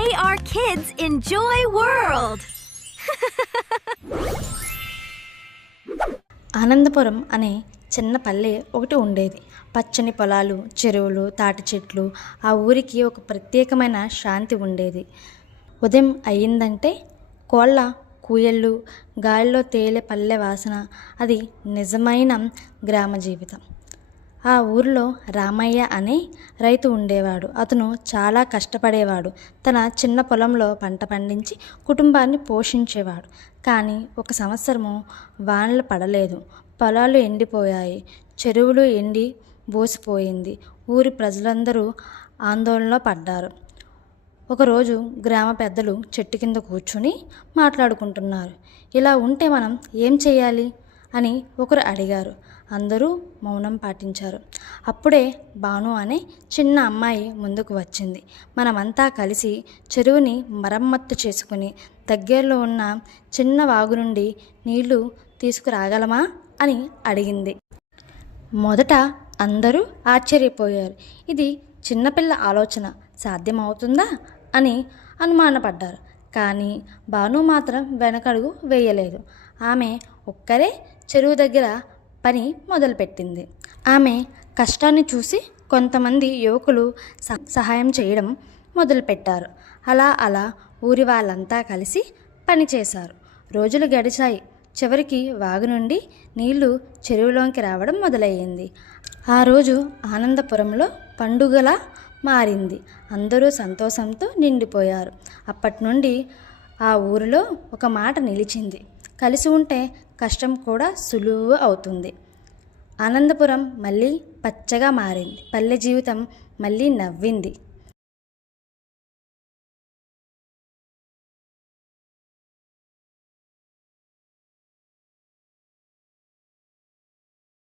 May our kids enjoy world! Anandapuram అనే చిన్న పల్లె ఒకటి ఉండేది. పచ్చని పొలాలు, చెరువులు, తాటి చెట్లు. ఆ ఊరికి ఒక ప్రత్యేకమైన శాంతి ఉండేది. ఉదయం అయ్యిందంటే కోళ్ళ కూయళ్ళు, గాలిలో తేలే పల్లె వాసన, అది నిజమైన గ్రామ జీవితం. ఆ ఊరిలో రామయ్య అనే రైతు ఉండేవాడు. అతను చాలా కష్టపడేవాడు. తన చిన్న పొలంలో పంట పండించి కుటుంబాన్ని పోషించేవాడు. కానీ ఒక సంవత్సరము వానలు పడలేదు. పొలాలు ఎండిపోయాయి. చెరువులు ఎండి బోసిపోయింది. ఊరి ప్రజలందరూ ఆందోళనలో పడ్డారు. ఒకరోజు గ్రామ పెద్దలు చెట్టు కింద కూర్చుని మాట్లాడుకుంటున్నారు. ఇలా ఉంటే మనం ఏం చేయాలి అని ఒకరు అడిగారు. అందరూ మౌనం పాటించారు. అప్పుడే భాను అనే చిన్న అమ్మాయి ముందుకు వచ్చింది. మనమంతా కలిసి చెరువుని మరమ్మత్తు చేసుకుని దగ్గరలో ఉన్న చిన్న వాగు నుండి నీళ్లు తీసుకురాగలమా అని అడిగింది. మొదట అందరూ ఆశ్చర్యపోయారు. ఇది చిన్నపిల్ల ఆలోచన, సాధ్యమవుతుందా అని అనుమానపడ్డారు. కానీ భాను మాత్రం వెనకడుగు వేయలేదు. ఆమె ఒక్కరే చెరువు దగ్గర పని మొదలుపెట్టింది. ఆమె కష్టాన్ని చూసి కొంతమంది యువకులు సహాయం చేయడం మొదలుపెట్టారు. అలా ఊరి వాళ్ళంతా కలిసి పనిచేశారు. రోజులు గడిచాయి. చివరికి వాగు నుండి నీళ్లు చెరువులోకి రావడం మొదలయ్యింది. ఆ రోజు ఆనందపురంలో పండుగలా మారింది. అందరూ సంతోషంతో నిండిపోయారు. అప్పటి నుండి ఆ ఊరిలో ఒక మాట నిలిచింది: కలిసి ఉంటే కష్టం కూడా సులువు అవుతుంది. ఆనందపురం మళ్ళీ పచ్చగా మారింది. పల్లె జీవితం మళ్ళీ నవ్వింది.